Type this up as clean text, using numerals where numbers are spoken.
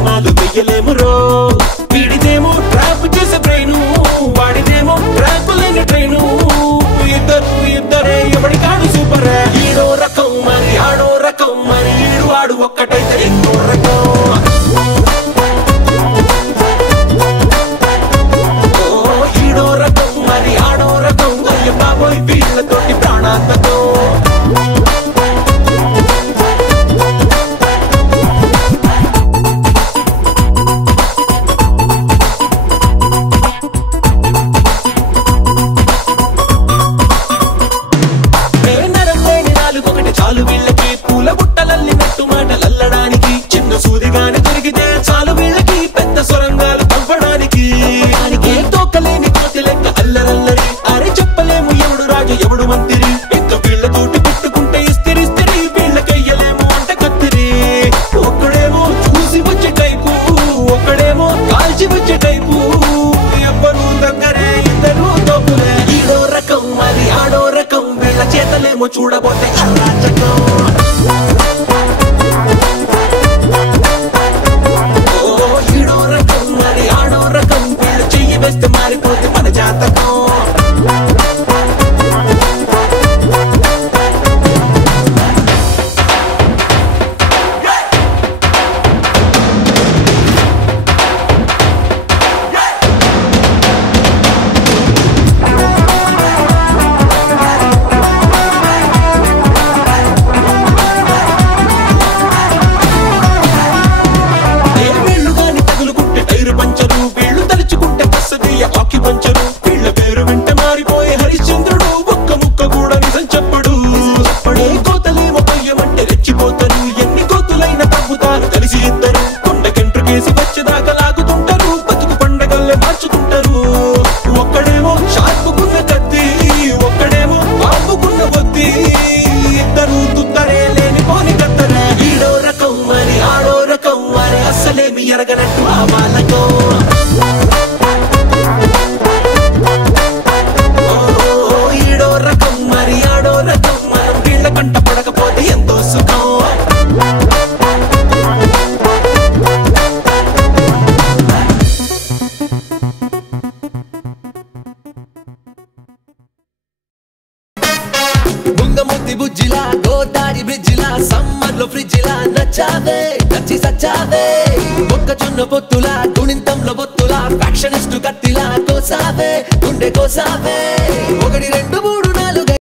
అంచనాలు వెయ్యలేము రో వీడిదేమో ట్రాప్ చేసే బ్రెయిను వాడిదేమో ట్రాప్ లేని ట్రైను ఇద్దరే ఎవడికాడు సూపర్ ఈడో రకం మరి ఆడో రకం మరి ఈడు ఆడు ఒక్కటైతే ఇంకో రకం ఈడో రకం మరి ఆడో రకం అయ్య బాబోయ్ వీళ్ళతోటి ప్రాణాంతకం చాలు వీళ్ళకి పూల బుట్టలల్లినట్టు మాటలల్లడానికి చిన్న సూదిగాని దొరికితే చాలు వీళ్ళకి పెద్ద సొరంగాలు తవ్వడానికి తోకలేని కోతి లెక్క అల్లరల్లరి అరే చెప్పలేము ఎవడు రాజు ఎవడు మంత్రి పెద్ద వీళ్ళతోటి పుట్టుకుంటే ఇస్తిరి వీళ్ళకయ్యలేము అంటే కత్తిరి ఒక్కడేమో చూసి వచ్చే టైపు ఒక్కడేమో కాల్చి వచ్చే టైపు ఎవ్వరు దగ్గరే ఇద్దరు తోపులే ఈడో రకం మరి ఆడో రకం వీళ్ళ చేతలేమో చూడబోతే అరాచకం ఈడో రకం మరి ఆడో రకం వీళ్ళు చెయ్యి వేస్తే మారిపోతే మన జాతకం పంచరు వీళ్ళ పేరు వింటే మారిపోయే హరిశ్చంద్రుడు ఒక్క ముక్క కూడా నిజం చెప్పడు అప్పుడే కోతలేమో పొయ్యమంటే రెచ్చిపోతారు ఎన్ని కోతులైనా తగ్గుతారు కలిసి ఇద్దరు కొండకెంట్రుకేసి వచ్చేదాకా లాగుతుంటారు బతుకు పండగల్లే మార్చుకుంటారు ఒక్కడేమో షార్పుకున్న కత్తి ఒక్కడేమో బాంబుకున్న బొత్తి ఇద్దరు తుత్తరే లేని పోని కత్తరే ఈడో రకం మరి ఆడో రకం మరి అస్సలేమి ఎరగనట్టు ఆ వాళ్ళకం కంట పడకపోతే ఎంతో సుఖం బుంగముద్ది బుజ్జిలా గోదారి బ్రిడ్జిలా సమ్మర్ లో ఫ్రిడ్జిలా నచ్చావే నచ్చి సచ్చావే మొక్కజొన్న పొత్తులా గుణింతంలో బొత్తులా ఫ్యాక్షనిస్టు కత్తిలా కోసావే గుండె కోసావే ఒకటి రెండు